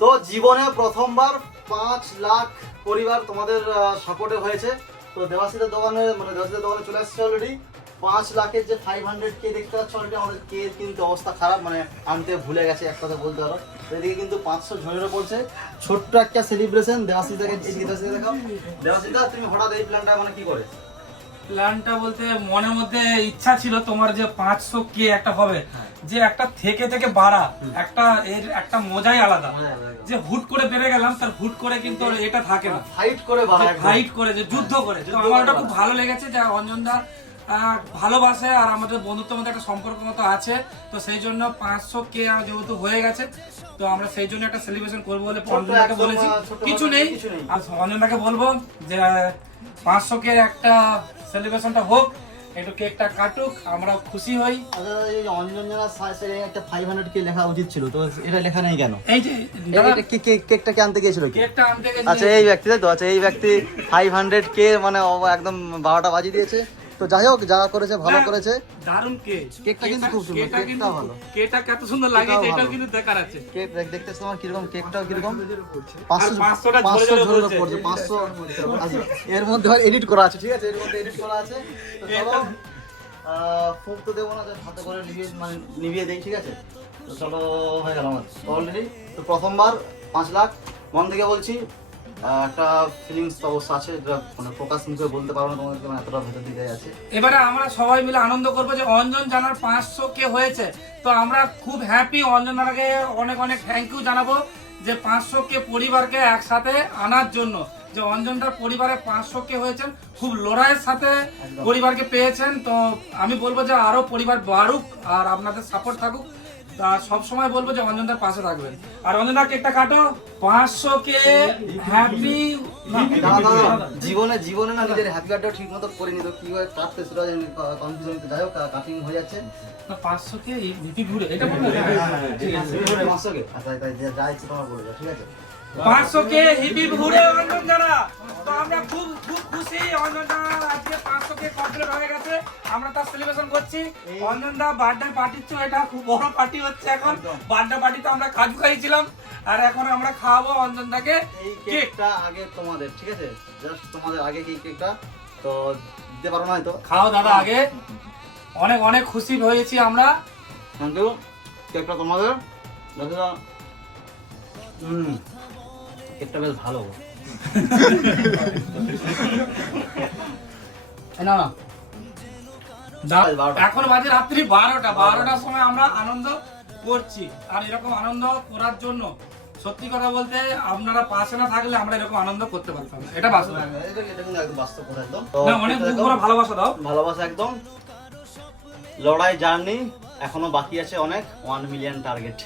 তো জীবনে প্রথমবার পাঁচ লাখ পরিবার তোমাদের সাপোর্টে হয়েছে। তো দেবাশিদের দোকানে মানে দেবাশিদের দোকানে চলে আসছে অলরেডি পাঁচ লাখের যে ফাইভ হান্ড্রেড কে দেখতে পাচ্ছ অলরেডি আমাদের কে কিন্তু অবস্থা খারাপ মানে আনতে ভুলে গেছে, এক কথা বলতে পারো। এদিকে কিন্তু পাঁচশো ঝরে পড়ছে। ছোট্ট একটা সেলিব্রেশন দেবাশিদাকে দেখাও। দেবাশিদা তুমি হঠাৎ এই প্ল্যানটা মানে কি করে? প্ল্যানটা বলতে মনের মধ্যে ইচ্ছা ছিল তোমার যে পাঁচশো কে একটা হবে। যে একটা থেকে থেকে বাড়া একটা এর একটা মজাই আলাদা। যে হুট করে বেড়ে গেলাম তার হুট করে কিন্তু এটা থাকে না। ফাইট করে ফাইট করে যে যুদ্ধ করে। আমার ওটা খুব ভালো লেগেছে যে অঞ্জনদা আহ, ভালোবাসে আর আমাদের বন্ধুত্বের মধ্যে একটা সম্পর্ক মতো আছে। তো সেই জন্য পাঁচশো কে যেহেতু হয়ে গেছে তো আমরা সেই জন্য একটা সেলিব্রেশন করব বলে ছোট্ট বলেছি। কিছু নেই। আর অঞ্জনদাকে বলব যে পাঁচশো কে একটা সেলিব্রেশনটা হোক একটু কেকটা কাটুক আমরা খুশি হই। আচ্ছা এই অঞ্জন জানা সাইসে একটা ফাইভ হান্ড্রেড কে লেখা উচিত ছিল তো এটা লেখা নেই কেন? এই যে এটা কে- কে- কেকটা কে আনতে গিয়েছিল কেকটা আনতে আচ্ছা এই ব্যক্তি তাই তো? আচ্ছা এই ব্যক্তি ফাইভ হান্ড্রেড কে মানে একদম বারোটা বাজিয়ে দিয়েছে। তো যাই হোক যা করেছে ভালো করেছে। দারুণ কেক কেকটা কিন্তু খুব সুন্দর, কেকটা ভালো। কেকটা কত সুন্দর লাগে এটাও কিন্তু দেখার আছে। কেক দেখ- দেখতে তোমার কীরকম? কেকটাও কীরকম? আর পাঁচশো 500 টা পাঁচশো ঝরে ঝরে পড়ছে। পড়ছে পাঁচশো আচ্ছা, এর মধ্যে এডিট করা আছে ঠিক আছে? এর মধ্যে এডিট করা আছে। তো চলো ফুক তো দেবো না হাতে করে নিভিয়ে মানে নিভিয়ে দেই ঠিক আছে? তো চলো হয়ে গেল আমার অলরেডি তো প্রথমবার পাঁচ লাখ। মন থেকে বলছি একটা ফিলিংস তো অবশ্য আছে যেটা মানে প্রকাশ মুখে বলতে পারব না তোমাদেরকে মানে এতটা ভেতর দিকে আছে। এবারে আমরা সবাই মিলে আনন্দ করব যে অঞ্জন জানার পাঁচশো কে হয়েছে। তো আমরা খুব হ্যাপি অঞ্জন জানাকে অনেক অনেক থ্যাংক ইউ জানাব যে পাঁচশো কে পরিবারকে একসাথে আনার জন্য। যে অঞ্জনদার পরিবারে পাঁচশো কে হয়েছেন খুব লড়াইয়ের সাথে পরিবারকে পেয়েছেন। তো আমি বলব যে আরও পরিবার বাড়ুক আর আপনাদের সাপোর্ট থাকুক। তা সব সময় বলব যে অঞ্জনদার পাশে থাকবেন। আর অঞ্জনদা কেকটা কাটো। পাঁচশো কে হ্যাপি জীবনে জীবনে না নিজের হ্যাপি কার্ডটা ঠিক মতো করিনি তো কি হয় কাটতে সেটা কনফিউশন যাই হোক কাটিং হয়ে যাচ্ছে। পাঁচশো কে ভিপি ঘুরে এটা বলব ঠিক আছে পাঁচশো কে। তাই যা- ইচ্ছে তোমার বলে ঠিক আছে। পাঁচশো কে হিপি ঘুরে তো আমরা খুব খুব খুশি অঞ্জন জানার আজকে পাঁচশো কে কমপ্লিট হয়ে গেছে। আমরা তার সেলিব্রেশন করছি। অঞ্জন দা বার্থডে পার্টির তো এটা খুব বড় পার্টি হচ্ছে এখন। বার্থডে পার্টিতে আমরা কাজু খাইছিলাম আর এখন আমরা খাওয়াবো অঞ্জন দাকে এই কেকটা আগে তোমাদের ঠিক আছে? জাস্ট তোমাদের আগে এই কেকটা তো দিতে পারো না হয়তো। খাও দাদা আগে। অনেক অনেক খুশি হয়েছি আমরা। থ্যাংক ইউ কেকটা তোমাদের। তো। হুম। কেকটা বেশ ভালো। না বারোটা। এখন বাজে রাত্রি বারোটা। বারোটার সময় আমরা আনন্দ করছি। আর এরকম আনন্দ করার জন্য সত্যি কথা বলতে আপনারা পাশে না থাকলে আমরা এরকম আনন্দ করতে পারতাম না। এটা বাস্তব। এটা কিন্তু একদম বাস্তব কথা একদম। না অনেক ভরা ভালোবাসা দাও। ভালোবাসা একদম। লড়াই জার্নি এখনও বাকি আছে অনেক। One million target